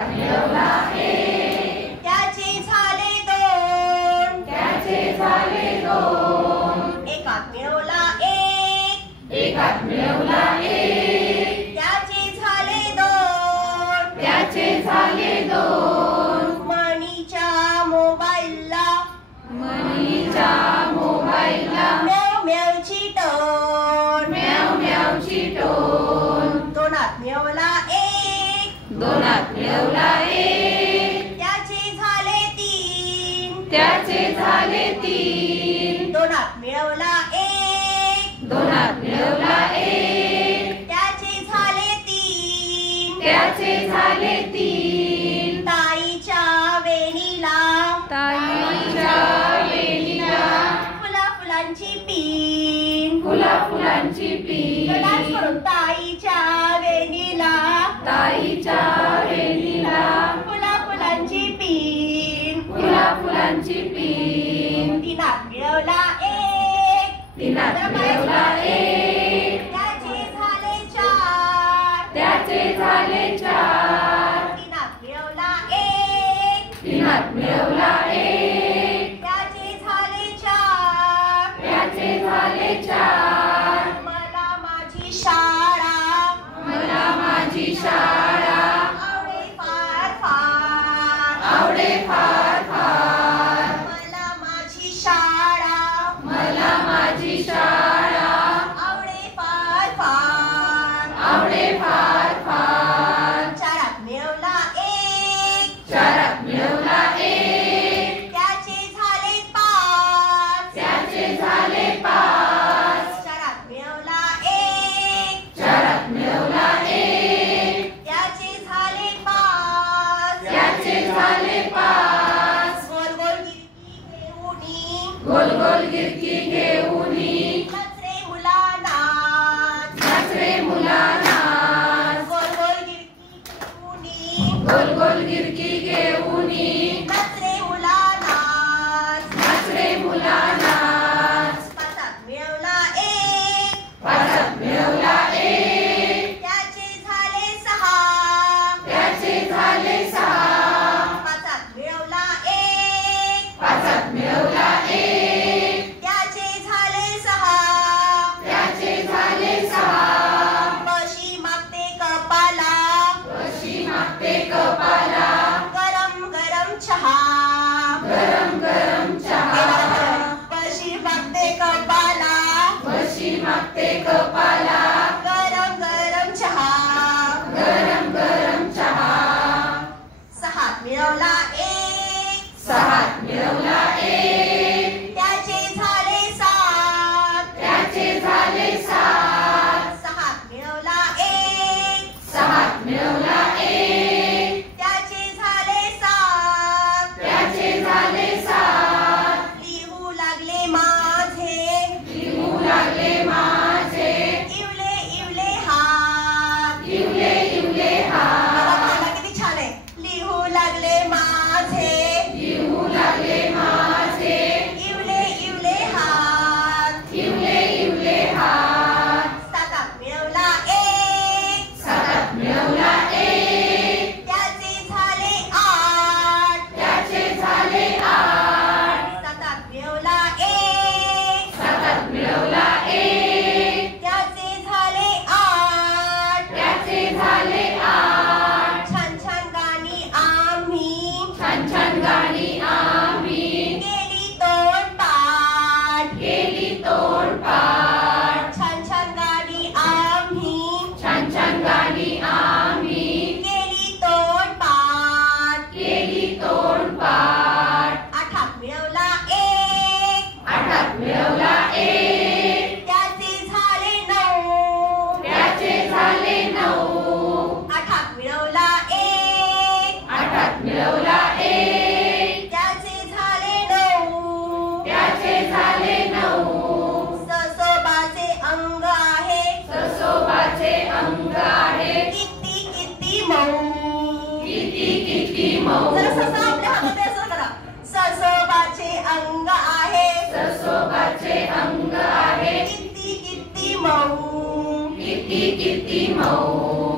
मिळवला एक, त्याचे झाले दोन, त्याचे झाले दोन. एकात मिळवला एक, एकात मिळवला एक, त्याचे झाले दोन, त्याचे झाले दोन. मणीच्या मोबाईलला, मनीच्या मोबाईलला म्याव म्यावची टोन, म्याव म्यावची टोन. दोनात मिळवला एक, दोनात मिळवला एक, त्याचे झाले तीन, त्याचे झाले तीन. दोनात मिळवला एक, दोनात मिळवला एक, त्याचे झाले तीन, त्याचे झाले तीन. ताईच्या वेणीला, ताईच्या वेणीला फुला फुलांची पीन, फुला फुलांची पीन. डान्स करून ताईच्या वेणीला, ताईच्या वेणीला फुला फुलांची पीन, फुला फुलांची पीन. तिनात मिळवला एक, तिनात मिळवला एक, त्याचे झाले चार, त्याचे झाले चार. तिनात मिळवला एक, तिनात मिळवला एक, त्याचे झाले चार. त्याचे झाले चार. मला माझी शाळा मला माझी शाळा आवडे फार फार, आवडे फार फार. मला माझी शाळा मला माझी शाळा आवडे फार फार. आवडे फार फार. चारात मिळवला एक, चारात मिळवला एक, त्याचे झाले पाच, त्याचे झाले पाच. चारात मिळवला एक, चारात मिळवला एक, त्याचे झाले पाच. त्याचे झाले पाच. गोल गोल गिरकी घेऊनी, गोल गोल गिरकी घेऊनी नाचरे मुलांना, नाच रे मुलांना. गोल गोल गिरकी घेऊनी, गोल गोल गिरकी घेऊनी नाचरे मुलांना. नाच रे मुलांना. पाचात मिळवला एक, पाचात मिळवला एक, त्याचे झाले सहा. त्याचे झाले सहा. पाचात मिळवला एक, पाचात मिळवला एक, त्याचे झाले सहा. त्याचे झाले सहा. कशी मागते कपाला, कशी मागते कपाला गरम गरम चहा. गरम गरम चहा. कशी मागते कपाला, कशी मागते कपाला गरम गरम चहा. गरम गरम चहा. सहात मिळवला एक, सहात मिळवला एक, त्याचे झाले सात. त्याचे झाले सात. सहात मिळवला एक, सहात मिळवला एक, त्याचे झाले सात. त्याचे झाले सात. लिहू लागले माझे, लिहू लागले माझे इवले इवले हात. इवले इवले हात. बघा किती छान आहे. लिहू लागले माझे, लिहू लागले माझे इवले इवले हात. इवले इवले हात. सातात मिळवला एक, सातात मिळवला एक, त्याचे झाले आठ. त्याचे झाले आठ. सातात मिळवला एक, सातात मिळवला एक, त्याचे झाले आठ. त्याचे झाले आठ. छान छान गाणी आम्ही छान छान गाणी आम्ही केली तोंडपाठ. केली तोंडपाठ. छान छान गाणी आम्ही छान छान गाणी आम्ही केली तोंडपाठ. केली तोंडपाठ. आठात मिळवला एक, आठात मिळवला एक, त्याचे झाले नऊ. त्याचे झाले नऊ. आठात मिळवला एक, आठात मिळवला एक, त्याचे झाले नऊ. त्याचे झाले नऊ. ससोबाचे अंग आहे, ससोबाचे अंग आहे किती किती मऊ. किती किती मऊ. जरा ससा आपल्या हातात असं करा. ससोबाचे अंग आहे, ससोबाचे अंग आहे किती किती मऊ. किती किती मऊ.